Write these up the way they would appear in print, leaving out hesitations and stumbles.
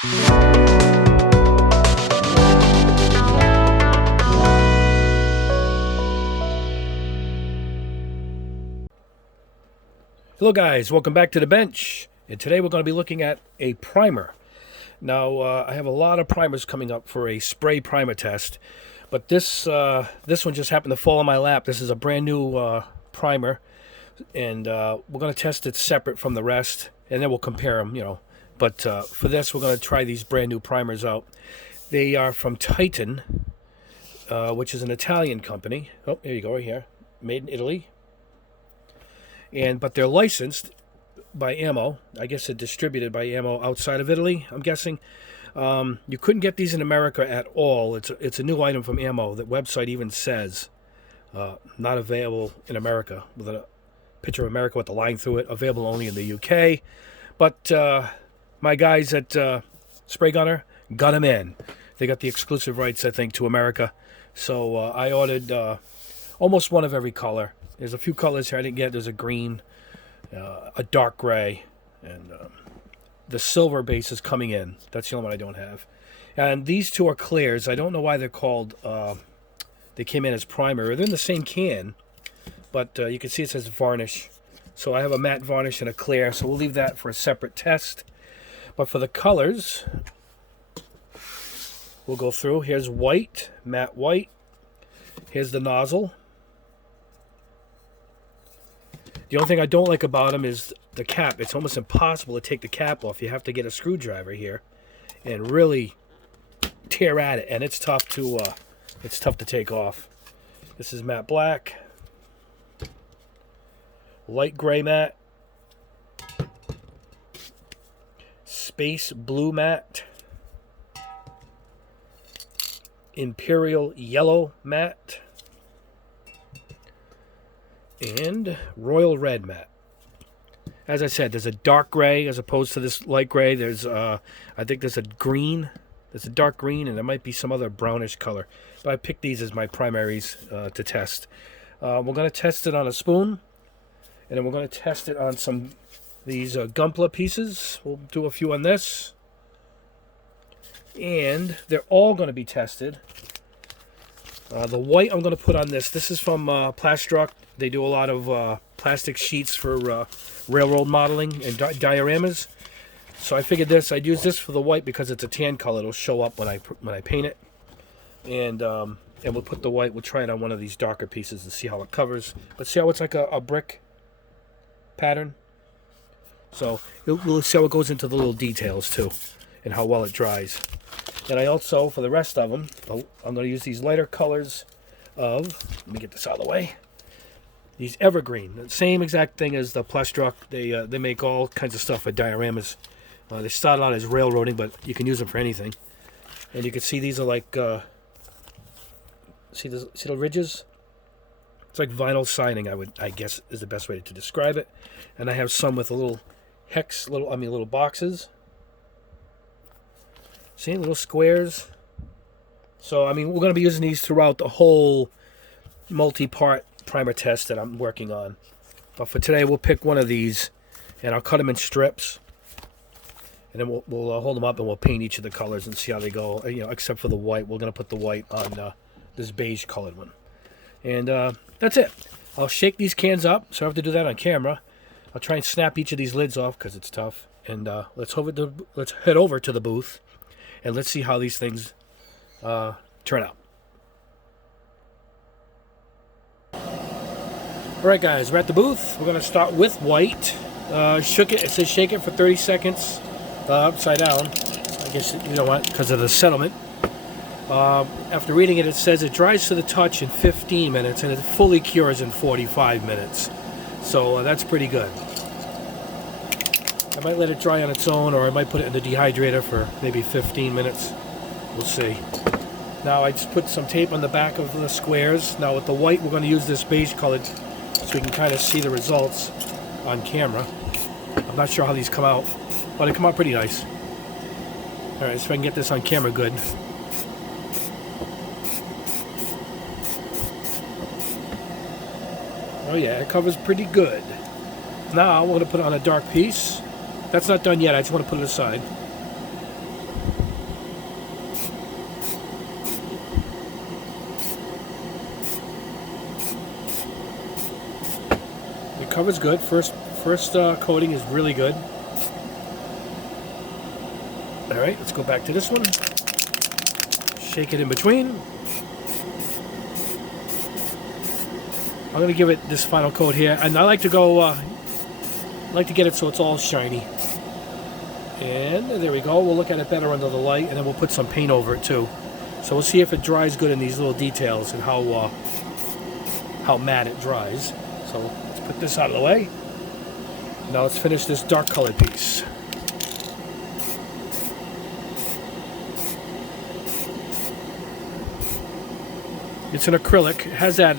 Hello guys, welcome back to the bench, and today we're going to be looking at a primer. Now I have a lot of primers coming up for a spray primer test, but this one just happened to fall on my lap. This is a brand new primer, and we're going to test it separate from the rest, and then we'll compare them, you know. But for this, we're going to try these brand new primers out. They are from Titan, which is an Italian company. Oh, here you go, right here, made in Italy. But they're licensed by Ammo. I guess they're distributed by Ammo outside of Italy, I'm guessing. You couldn't get these in America at all. It's a new item from Ammo. The website even says not available in America, with a picture of America with the line through it. Available only in the UK. But my guys at Spray Gunner got them in. They got the exclusive rights, I think, to America. So I ordered almost one of every color. There's a few colors here I didn't get. There's a green, a dark gray, and the silver base is coming in. That's the only one I don't have. And these two are clears. I don't know why they're called, they came in as primer. They're in the same can, but you can see it says varnish. So I have a matte varnish and a clear, so we'll leave that for a separate test. But for the colors, we'll go through. Here's white, matte white. Here's the nozzle. The only thing I don't like about them is the cap. It's almost impossible to take the cap off. You have to get a screwdriver here and really tear at it, and it's tough to take off. This is matte black, light gray matte, space blue matte, imperial yellow matte, and royal red matte. As I said, there's a dark gray as opposed to this light gray. There's I think there's a green. There's a dark green, and there might be some other brownish color. But I picked these as my primaries to test. We're going to test it on a spoon, and then we're going to test it on some these Gunpla pieces. We'll do a few on this, and they're all going to be tested. The white I'm going to put on this. This is from Plastruck. They do a lot of plastic sheets for railroad modeling and dioramas. So I figured I'd use this for the white because it's a tan color. It'll show up when I paint it. And we'll put the white. We'll try it on one of these darker pieces and see how it covers. But see how it's like a brick pattern? So we'll see how it goes into the little details too, and how well it dries. And I also, for the rest of them, I'm going to use these lighter colors of, let me get this out of the way, these evergreen. The same exact thing as the Plastruck. They make all kinds of stuff for dioramas. They started out as railroading, but you can use them for anything. And you can see these are like, see the ridges? It's like vinyl siding, I guess is the best way to describe it. And I have some with a little little boxes. See, little squares. So, I mean, we're going to be using these throughout the whole multi-part primer test that I'm working on. But for today, we'll pick one of these, and I'll cut them in strips. And then we'll hold them up, and we'll paint each of the colors and see how they go. You know, except for the white. We're going to put the white on this beige-colored one. And that's it. I'll shake these cans up, so I have to do that on camera. I'll try and snap each of these lids off because it's tough. And let's head over to the booth. And let's see how these things turn out. Alright guys, we're at the booth. We're going to start with white. Shook it. It says shake it for 30 seconds upside down. I guess you know what, because of the settlement. After reading it, it says it dries to the touch in 15 minutes and it fully cures in 45 minutes. So that's pretty good. I might let it dry on its own, or I might put it in the dehydrator for maybe 15 minutes. We'll see. Now I just put some tape on the back of the squares. Now with the white, we're going to use this beige colored so we can kind of see the results on camera. I'm not sure how these come out, but they come out pretty nice. Alright, so if I can get this on camera good. Oh yeah, it covers pretty good. Now we're going to put it on a dark piece. That's not done yet, I just want to put it aside. covers good. First coating is really good. All right, let's go back to this one. Shake it in between. I'm gonna give it this final coat here, and I like to go, like to get it so it's all shiny. And there we go. We'll look at it better under the light, and then we'll put some paint over it too. So we'll see if it dries good in these little details and how matte it dries. So let's put this out of the way. Now let's finish this dark colored piece. It's an acrylic. It has that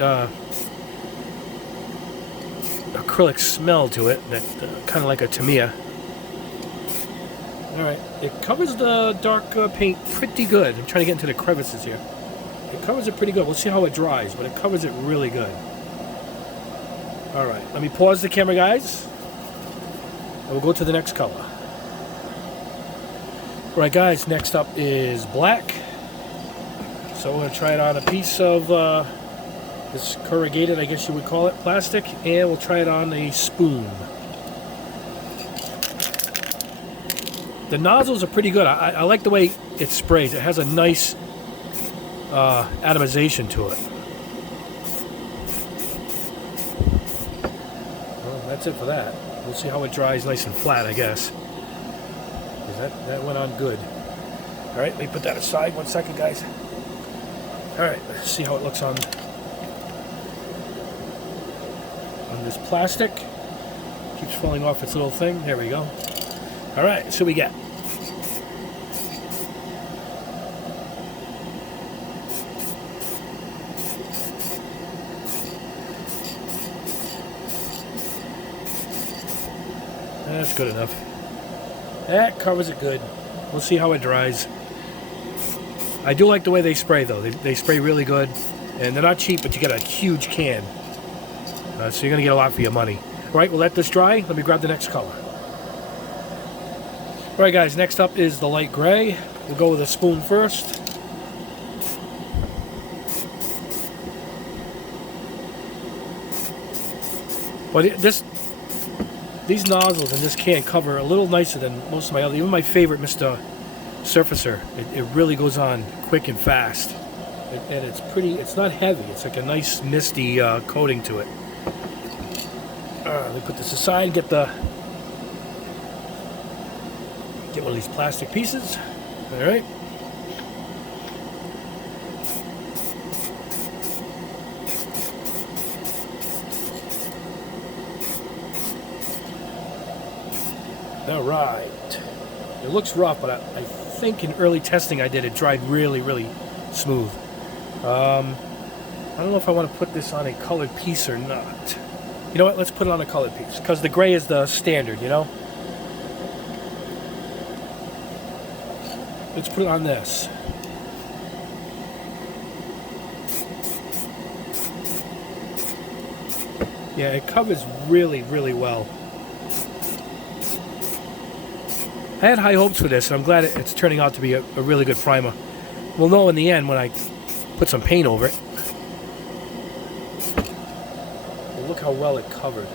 acrylic smell to it, that kind of like a Tamiya. All right, it covers the dark paint pretty good. I'm trying to get into the crevices here. It covers it pretty good. We'll see how it dries, but it covers it really good. All right, let me pause the camera, guys, and we'll go to the next color. All right, guys, next up is black. So we're going to try it on a piece of this corrugated, I guess you would call it, plastic, and we'll try it on a spoon. The nozzles are pretty good. I like the way it sprays. It has a nice atomization to it. Well, that's it for that. We'll see how it dries nice and flat, I guess. 'Cause that went on good. All right, let me put that aside 1 second, guys. All right, let's see how it looks on this plastic. Keeps falling off its little thing. There we go. All right, so we get. That's good enough. That covers it good. We'll see how it dries. I do like the way they spray, though. They spray really good, and they're not cheap, but you get a huge can. So you're going to get a lot for your money. All right, we'll let this dry. Let me grab the next color. All right, guys, next up is the light gray. We'll go with a spoon first. But these nozzles in this can cover a little nicer than most of my other, even my favorite Mr. Surfacer. It really goes on quick and fast. And it's pretty, it's not heavy. It's like a nice misty coating to it. Let me put this aside and get one of these plastic pieces. All right. All right. It looks rough, but I think in early testing I did, it dried really, really smooth. I don't know if I want to put this on a colored piece or not. You know what? Let's put it on a colored piece, because the gray is the standard, you know? Let's put it on this. Yeah, it covers really, really well. I had high hopes for this, and I'm glad it's turning out to be a really good primer. We'll know in the end when I put some paint over it. But look how well it covered.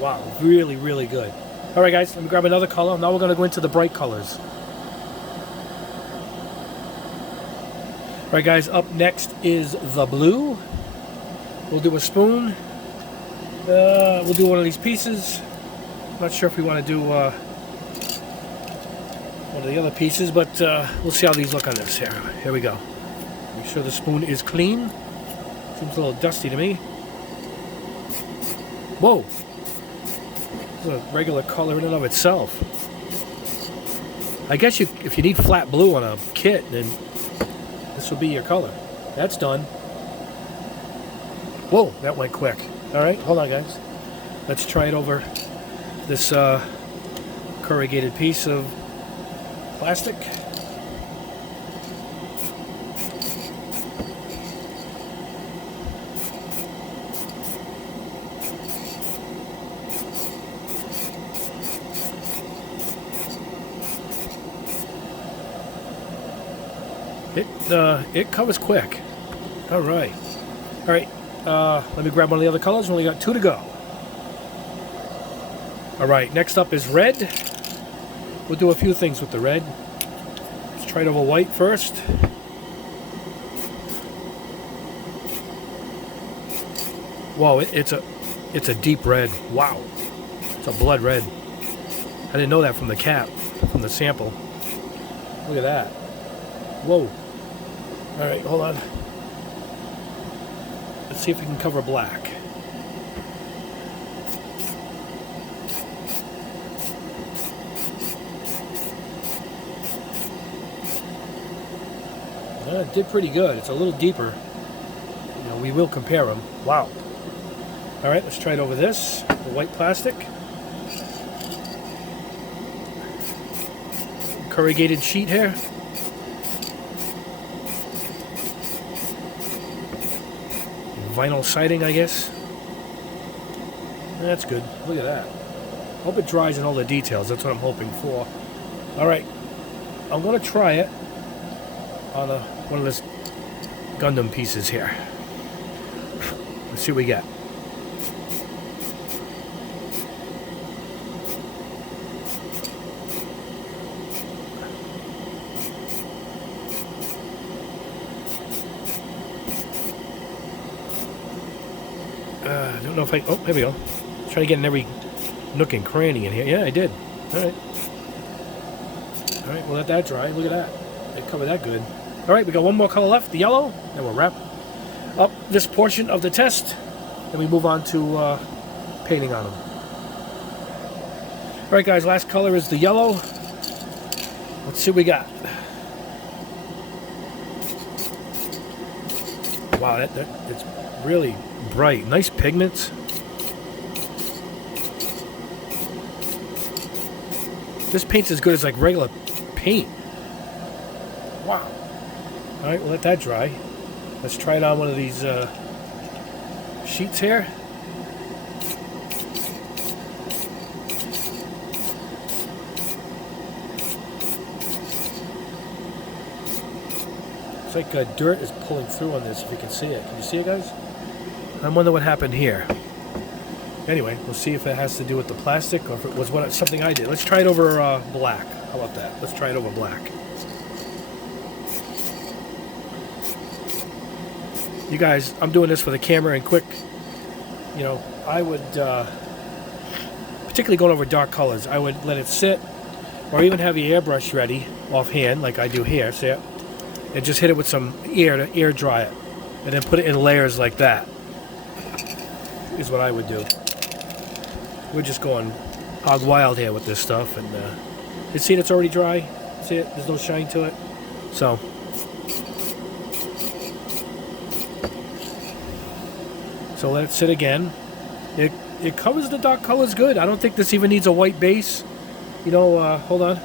Wow, really, really good. All right, guys, let me grab another color. Now we're going to go into the bright colors. All right, guys, up next is the blue. We'll do a spoon. We'll do one of these pieces. Not sure if we want to do one of the other pieces, but we'll see how these look on this. Here we go. Make sure the spoon is clean. Seems a little dusty to me. Whoa! This is a regular color in and of itself. I guess if you need flat blue on a kit, then this will be your color. That's done. Whoa, that went quick. All right, hold on, guys. Let's try it over this corrugated piece of plastic. It covers quick. All right. Let me grab one of the other colors. We only got 2 to go. All right, next up is red. We'll do a few things with the red. Let's try it over white first. Whoa, it's a deep red. Wow, it's a blood red. I didn't know that from the cap, from the sample. Look at that. Whoa. All right, hold on. Let's see if we can cover black. It did pretty good. It's a little deeper. You know, we will compare them. Wow. All right, let's try it over this, the white plastic. Corrugated sheet here. Vinyl siding, I guess. That's good. Look at that. Hope it dries in all the details. That's what I'm hoping for. All right, I'm gonna try it on one of this Gundam pieces here. Let's see what we get. I don't know if oh, there we go. Try to get in every nook and cranny in here. Yeah, I did. All right. All right, we'll let that dry. Look at that. They covered that good. All right, we got one more color left, the yellow. Then we'll wrap up this portion of the test. Then we move on to painting on them. All right, guys, last color is the yellow. Let's see what we got. Wow, it's really bright. Nice pigments. This paint's as good as like regular paint. Wow. All right, we'll let that dry. Let's try it on one of these sheets here. It's like dirt is pulling through on this, if you can see it. Can you see it, guys? I wonder what happened here. Anyway, we'll see if it has to do with the plastic or if it was something I did. Let's try it over black. How about that? Let's try it over black. You guys, I'm doing this for the camera and quick. You know, I would, particularly going over dark colors, I would let it sit or even have your airbrush ready offhand like I do here, see it? And just hit it with some air to air dry it. And then put it in layers like that. Is what I would do. We're just going hog wild here with this stuff. And you see it's already dry? See it? There's no shine to it. So. So let it sit again. It covers the dark colors good. I don't think this even needs a white base. You know, hold on.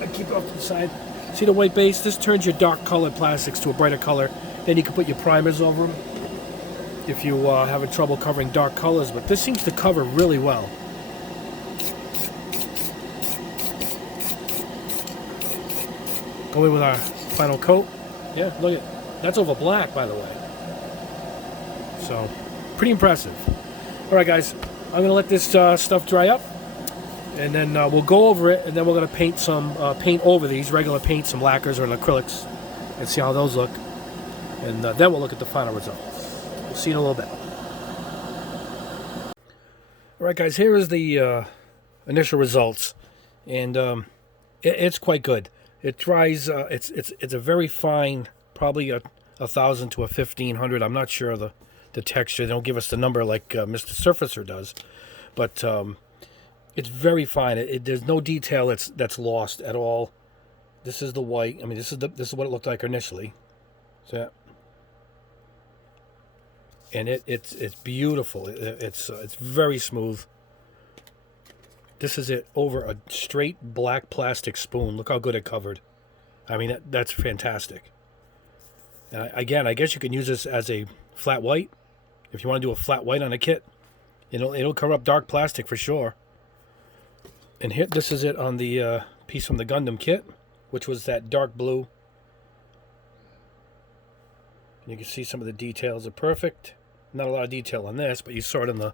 I keep it off to the side. See the white base? This turns your dark colored plastics to a brighter color. Then you can put your primers over them if you having trouble covering dark colors. But this seems to cover really well. Going with our final coat. Yeah, look at that's over black, by the way. So, pretty impressive. All right, guys, I'm going to let this stuff dry up, and then we'll go over it, and then we're going to paint some paint over these regular paint, some lacquers or acrylics, and see how those look. And then we'll look at the final result. We'll see you in a little bit. All right, guys, here is the initial results, and it's quite good. It dries. It's a very fine, probably a 1,000 to a 1,500. I'm not sure the texture. They don't give us the number like Mr. Surfacer does, but it's very fine. There's no detail that's lost at all. This is the white. I mean, this is what it looked like initially. So, and it's beautiful. It's very smooth. This is it over a straight black plastic spoon. Look how good it covered. I mean, that's fantastic. Again, I guess you can use this as a flat white. If you want to do a flat white on a kit, it'll cover up dark plastic for sure. And here, this is it on the piece from the Gundam kit, which was that dark blue. And you can see some of the details are perfect. Not a lot of detail on this, but you saw it on the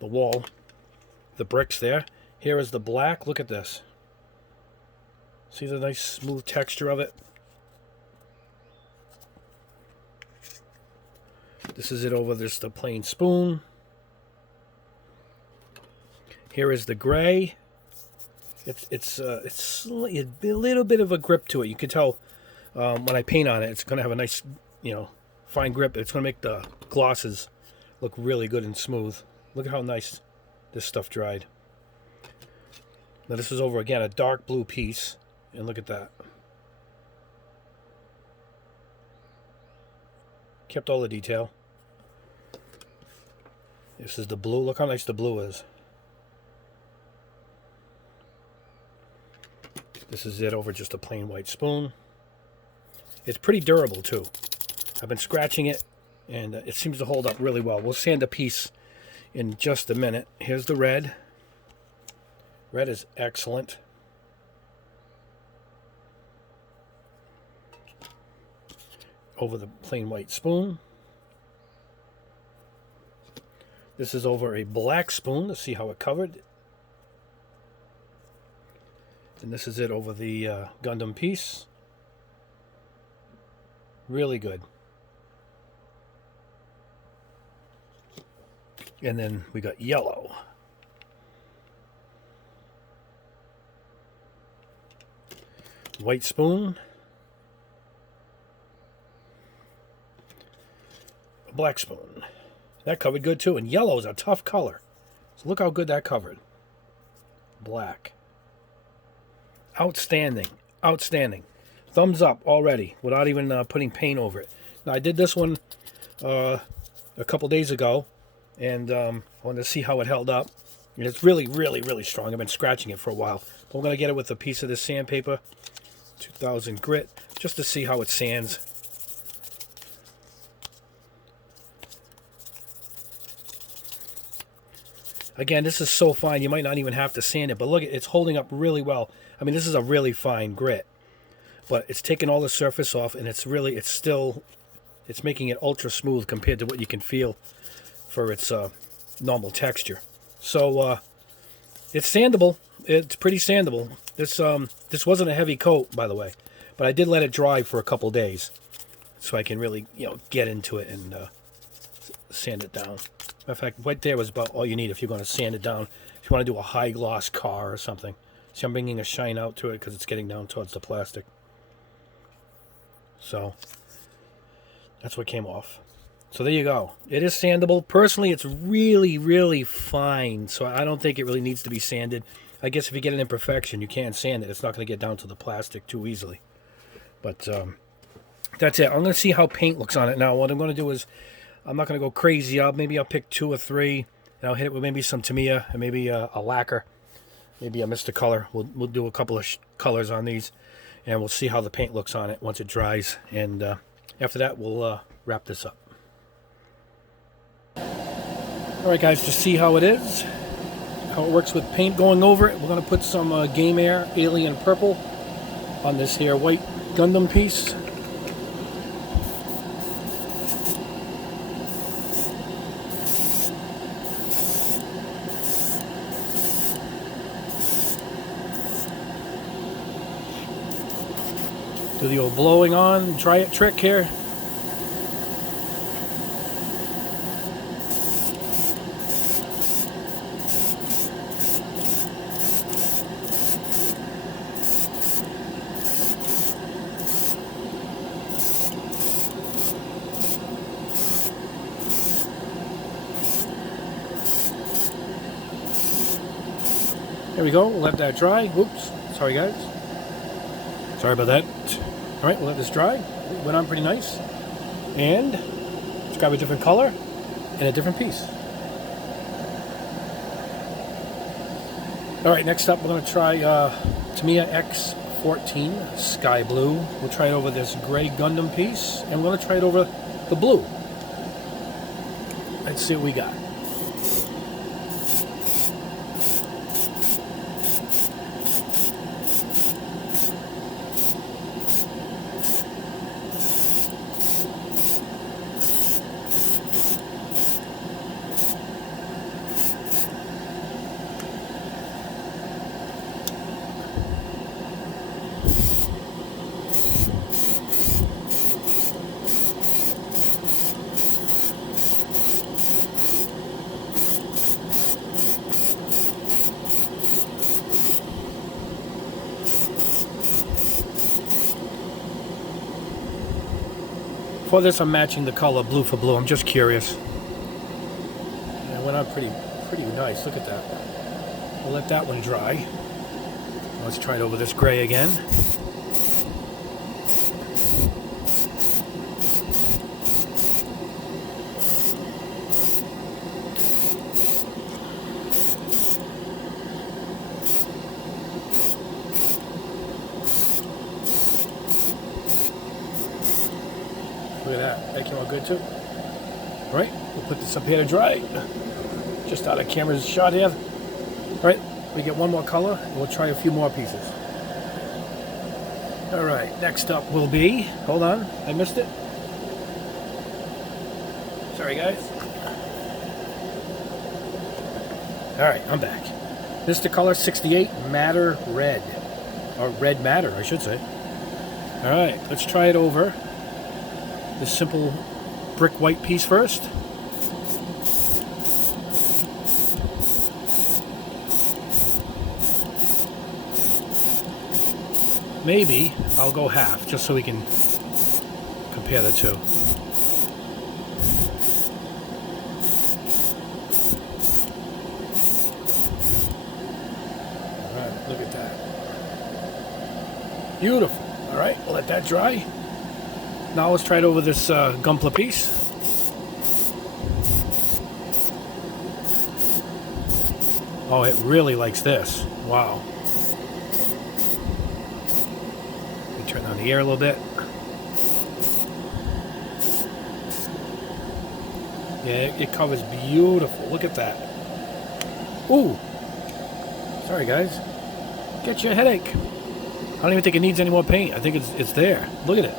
wall. the bricks there. Here is the black. Look at this. See the nice smooth texture of it? This is it over just the plain spoon. Here is the gray. It's a little bit of a grip to it. You can tell when I paint on it, it's going to have a nice, fine grip. It's going to make the glosses look really good and smooth. Look at how nice this stuff dried. Now this is over again a dark blue piece, and look at that. Kept all the detail. This is the blue. Look how nice the blue is. This is it over just a plain white spoon. It's pretty durable too. I've been scratching it, and it seems to hold up really well. We'll sand a piece in just a minute. Here's the red. Red is excellent. Over the plain white spoon. This is over a black spoon to see how it covered. And this is it over the Gundam piece. Really good. And then we got yellow. White spoon. A black spoon. That covered good too. And yellow is a tough color. So look how good that covered. Black. Outstanding. Outstanding. Thumbs up already without even putting paint over it. Now I did this one a couple days ago, and I wanted to see how it held up. And it's really, really, really strong. I've been scratching it for a while. But I'm going to get it with a piece of this sandpaper, 2000 grit, just to see how it sands. Again, this is so fine, you might not even have to sand it. But look, it's holding up really well. I mean, this is a really fine grit. But it's taken all the surface off, and it's making it ultra smooth compared to what you can feel for its normal texture. So it's sandable. It's pretty sandable. This wasn't a heavy coat, by the way, but I did let it dry for a couple days so I can really get into it and sand it down. In fact, right there was about all you need if you're going to sand it down. If you want to do a high gloss car or something. See, I'm bringing a shine out to it because it's getting down towards the plastic. So that's what came off. So there you go. It is sandable. Personally, it's really, really fine. So I don't think it really needs to be sanded. I guess if you get an imperfection, you can't sand it. It's not going to get down to the plastic too easily. But that's it. I'm going to see how paint looks on it. Now, what I'm going to do is I'm not going to go crazy. Maybe I'll pick 2 or 3, and I'll hit it with maybe some Tamiya and maybe a lacquer. Maybe a Mr. Color. We'll do a couple of colors on these, and we'll see how the paint looks on it once it dries. And after that, we'll wrap this up. Alright guys, to see how it is, how it works with paint going over it, we're going to put some Game Air Alien Purple on this here white Gundam piece. Do the old blowing on, try it trick here. There we go, we'll let that dry. Oops, sorry guys. Sorry about that. Alright, we'll let this dry. It went on pretty nice. And let's grab a different color and a different piece. Alright, next up we're going to try Tamiya X14 Sky Blue. We'll try it over this gray Gundam piece, and we're going to try it over the blue. Let's see what we got. For this, I'm matching the color blue for blue. I'm just curious. Yeah, it went out pretty nice. Look at that. We'll let that one dry. Let's try it over this gray again. Look at that. That came out good too. All right, we'll put this up here to dry. Just out of camera's shot here. All right, we get one more color, and we'll try a few more pieces. All right, next up will be, hold on, I missed it. Sorry, guys. All right, I'm back. This is the color 68 Matter Red, or Red Matter, I should say. All right, let's try it over this simple brick white piece first. Maybe I'll go half just so we can compare the two. All right, look at that. Beautiful. All right, we'll let that dry. Now let's try it over this Gunpla piece. Oh, it really likes this. Wow. Let me turn on the air a little bit. Yeah, it covers beautiful. Look at that. Ooh. Sorry, guys. Get you a headache. I don't even think it needs any more paint. I think it's there. Look at it.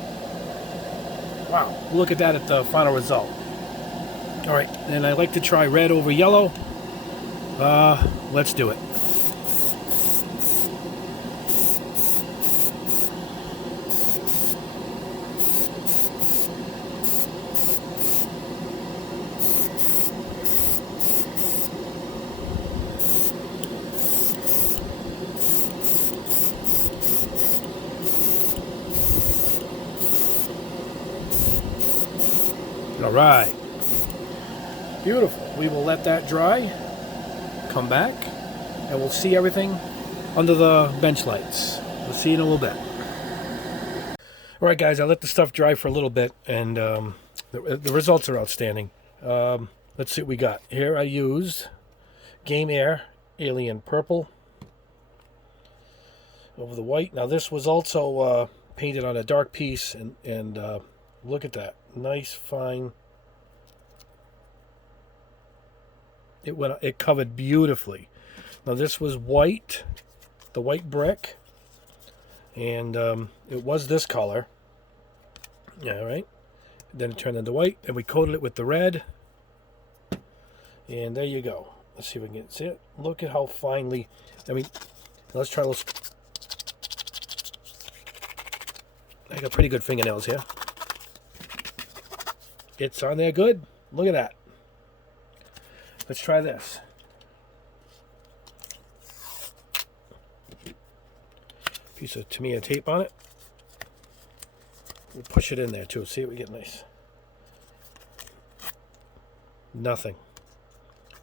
Wow, look at that at the final result. All right, and I like to try red over yellow. Let's do it. All right, beautiful. We will let that dry, come back, and we'll see everything under the bench lights. We'll see you in a little bit. All right, guys, I let the stuff dry for a little bit, and the results are outstanding. Let's see what we got. Here I used Game Air Alien Purple over the white. Now this was also painted on a dark piece, and look at that. Nice, fine. It covered beautifully. Now this was white, the white brick, and it was this color. Yeah, all right. Then it turned into white, and we coated it with the red. And there you go. Let's see if we can see it. Look at how finely. I mean, let's try those. I got pretty good fingernails here. It's on there good. Look at that. Let's try this. Piece of Tamiya tape on it. We'll push it in there too. See what we get nice. Nothing.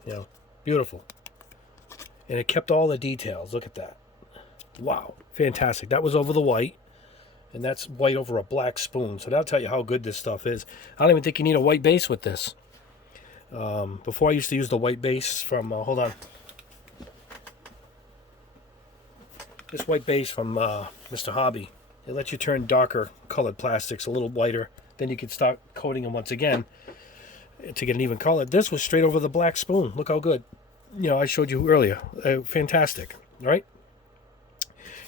You know, beautiful. And it kept all the details. Look at that. Wow. Fantastic. That was over the white. And that's white over a black spoon. So that'll tell you how good this stuff is. I don't even think you need a white base with this. Before I used to use the white base from, hold on. This white base from Mr. Hobby. It lets you turn darker colored plastics a little whiter. Then you can start coating them once again to get an even color. This was straight over the black spoon. Look how good. You know, I showed you earlier. Fantastic. All right.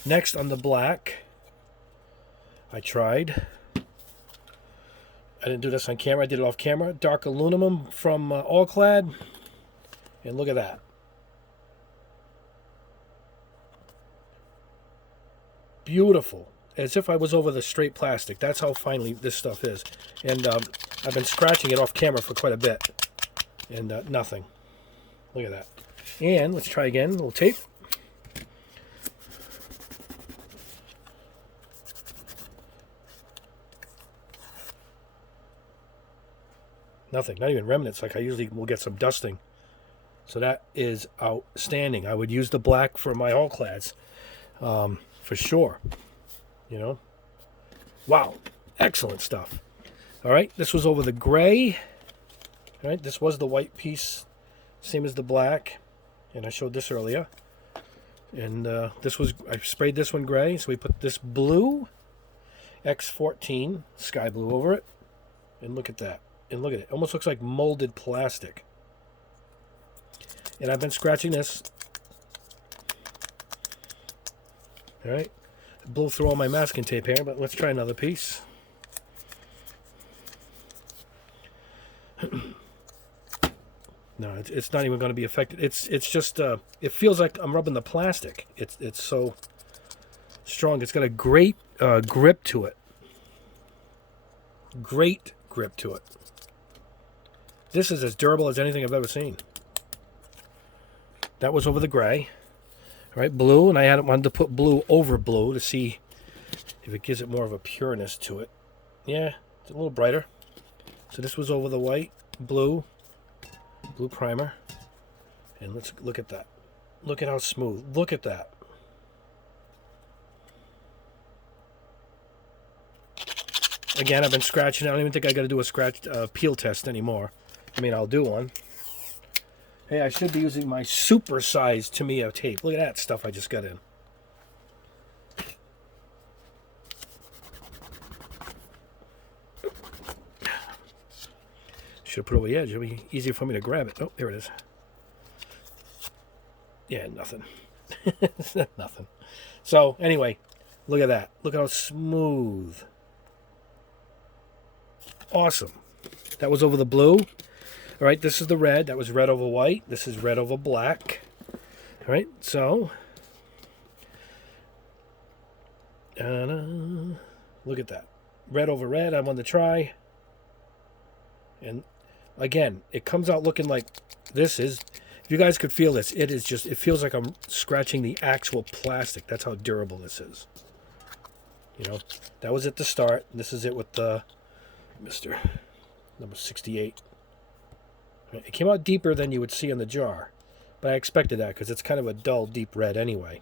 Next on the black, I tried. I didn't do this on camera. I did it off camera. Dark aluminum from All Clad. And look at that. Beautiful. As if I was over the straight plastic. That's how finely this stuff is. And I've been scratching it off camera for quite a bit. And nothing. Look at that. And let's try again. A little tape. Nothing, not even remnants like I usually will get some dusting. So that is outstanding. I would use the black for my all clads, for sure. You know, wow, excellent stuff. All right, this was over the gray. All right, this was the white piece, same as the black, and I showed this earlier. And this was, I sprayed this one gray, so we put this blue X14 sky blue over it, and look at that. And look at it, almost looks like molded plastic. And I've been scratching this. All right, I blew through all my masking tape here, but let's try another piece. No, it's not even going to be affected. It's just it feels like I'm rubbing the plastic. It's so strong. It's got a great grip to it. Great grip to it. This is as durable as anything I've ever seen. That was over the gray. All right, blue, and I wanted to put blue over blue to see if it gives it more of a pureness to it. Yeah, it's a little brighter. So this was over the white, blue primer. And let's look at that. Look at how smooth. Look at that. Again, I've been scratching. I don't even think I got to do a peel test anymore. I mean, I'll do one. Hey, I should be using my super-sized Tamiya tape. Look at that stuff I just got in. Should have put it over the edge. It'll be easier for me to grab it. Oh, there it is. Yeah, nothing. Nothing. So, anyway, look at that. Look how smooth. Awesome. That was over the blue. All right, this is the red. That was red over white. This is red over black. All right, so look at that. Red over red. I wanted to try. And again, it comes out looking like this is, if you guys could feel this, it is just, it feels like I'm scratching the actual plastic. That's how durable this is. You know, that was at the start. This is it with the Mr. number 68. It came out deeper than you would see in the jar, but I expected that because it's kind of a dull, deep red anyway.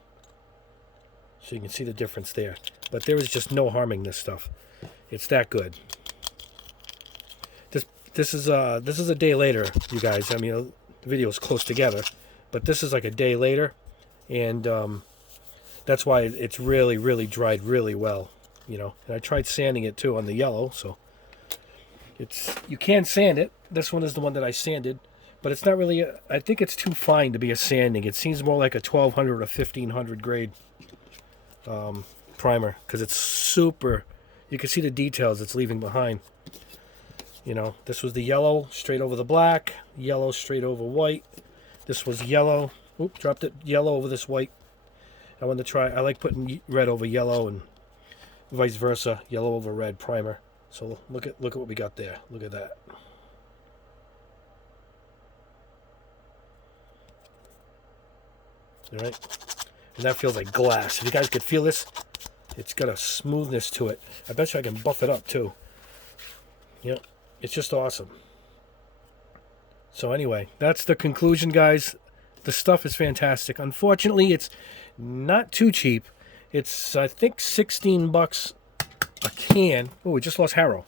So you can see the difference there. But there is just no harming this stuff. It's that good. This is a day later, you guys. I mean, the video is close together, but this is like a day later, and that's why it's really, really dried really well. You know, and I tried sanding it too on the yellow, so you can sand it. This one is the one that I sanded, but it's not really, I think it's too fine to be a sanding. It seems more like a 1200 or 1500 grade primer, because it's super, you can see the details it's leaving behind. You know, this was the yellow straight over the black, yellow straight over white. This was yellow, oop, dropped it, yellow over this white. I wanted to try, I like putting red over yellow and vice versa, yellow over red primer. So look at what we got there. Look at that. All right, and that feels like glass. If you guys could feel this, it's got a smoothness to it. I bet you I can buff it up too. Yeah, it's just awesome. So anyway, that's the conclusion, guys. The stuff is fantastic. Unfortunately, it's not too cheap. It's, I think, 16 bucks a can. Oh, we just lost Harrow.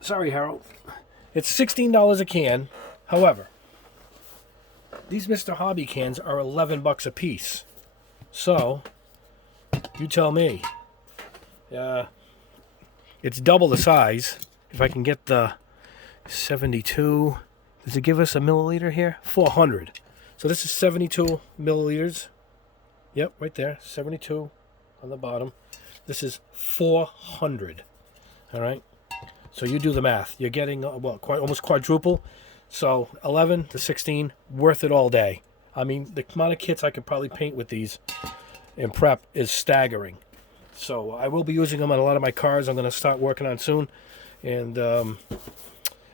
Sorry, Harrow. It's $16 a can. However, these Mr. Hobby cans are 11 bucks a piece. So, you tell me. It's double the size. If I can get the 72, does it give us a milliliter here? 400. So this is 72 milliliters. Yep, right there, 72 on the bottom. This is 400. All right. So you do the math. You're getting almost quadruple. So 11 to 16, worth it all day. I mean, the amount of kits I could probably paint with these and prep is staggering. So I will be using them on a lot of my cars. I'm going to start working on soon, and I'm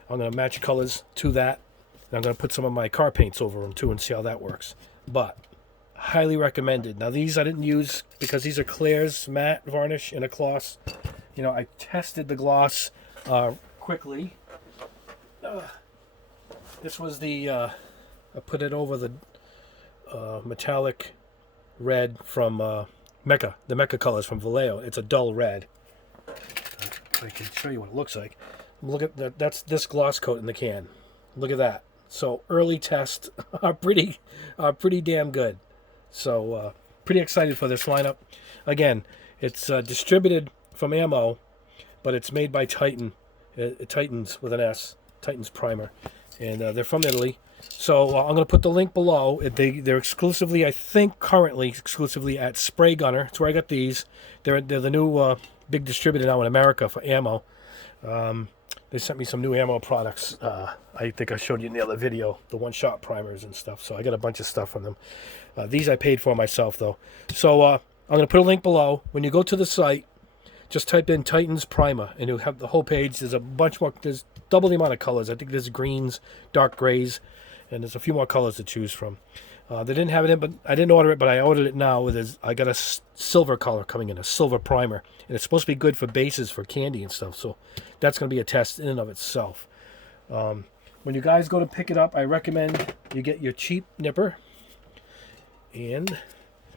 going to match colors to that. And I'm going to put some of my car paints over them too and see how that works. But highly recommended. Now these I didn't use because these are Claire's matte varnish in a gloss. You know, I tested the gloss quickly, This was the, I put it over the metallic red from Mecca, the Mecca colors from Vallejo. It's a dull red. I can show you what it looks like. Look at that. That's this gloss coat in the can. Look at that. So early tests are pretty damn good. So pretty excited for this lineup. Again, it's distributed from Ammo, but it's made by Titan. Titans with an S. Titans Primer, and they're from Italy. So I'm going to put the link below. They're exclusively, I think, currently exclusively at Spray Gunner. That's where I got these. They're the new big distributor now in America for ammo. They sent me some new ammo products. I think I showed you in the other video, the one-shot primers and stuff. So I got a bunch of stuff from them. These I paid for myself, though. So I'm going to put a link below. When you go to the site, just type in Titans Primer, and you'll have the whole page. There's a bunch more. There's double the amount of colors. I think there's greens, dark grays, and there's a few more colors to choose from. They didn't have it in, but I didn't order it, but I ordered it now. I got a silver color coming in, a silver primer, and it's supposed to be good for bases for candy and stuff. So that's going to be a test in and of itself. When you guys go to pick it up, I recommend you get your cheap nipper. And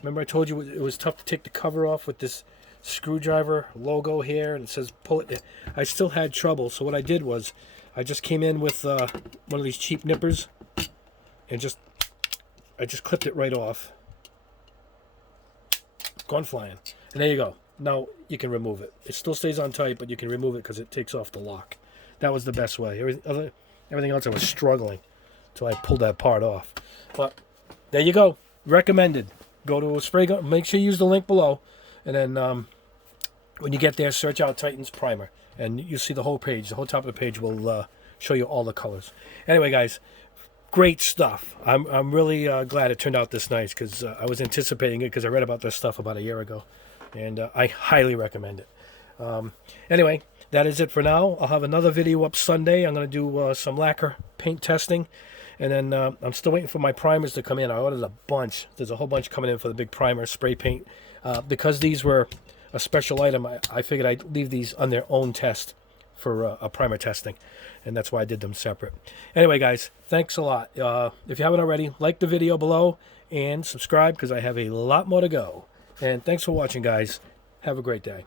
remember I told you it was tough to take the cover off with this screwdriver logo here, and it says pull it. I still had trouble, so what I did was I just came in with one of these cheap nippers and I just clipped it right off. Gone flying. And there you go. Now you can remove it. It still stays on tight, but you can remove it because it takes off the lock. That was the best way. Everything else I was struggling until I pulled that part off. But there you go. Recommended. Go to a spray gun. Make sure you use the link below. And then when you get there, search out Titans Primer. And you'll see the whole page. The whole top of the page will show you all the colors. Anyway, guys, great stuff. I'm really glad it turned out this nice, because I was anticipating it because I read about this stuff about a year ago. And I highly recommend it. Anyway, that is it for now. I'll have another video up Sunday. I'm going to do some lacquer paint testing. And then I'm still waiting for my primers to come in. I ordered a bunch. There's a whole bunch coming in for the big primer spray paint. Because these were a special item, I figured I'd leave these on their own test for a primer testing. And that's why I did them separate. Anyway, guys, thanks a lot. If you haven't already, like the video below and subscribe, because I have a lot more to go. And thanks for watching, guys. Have a great day.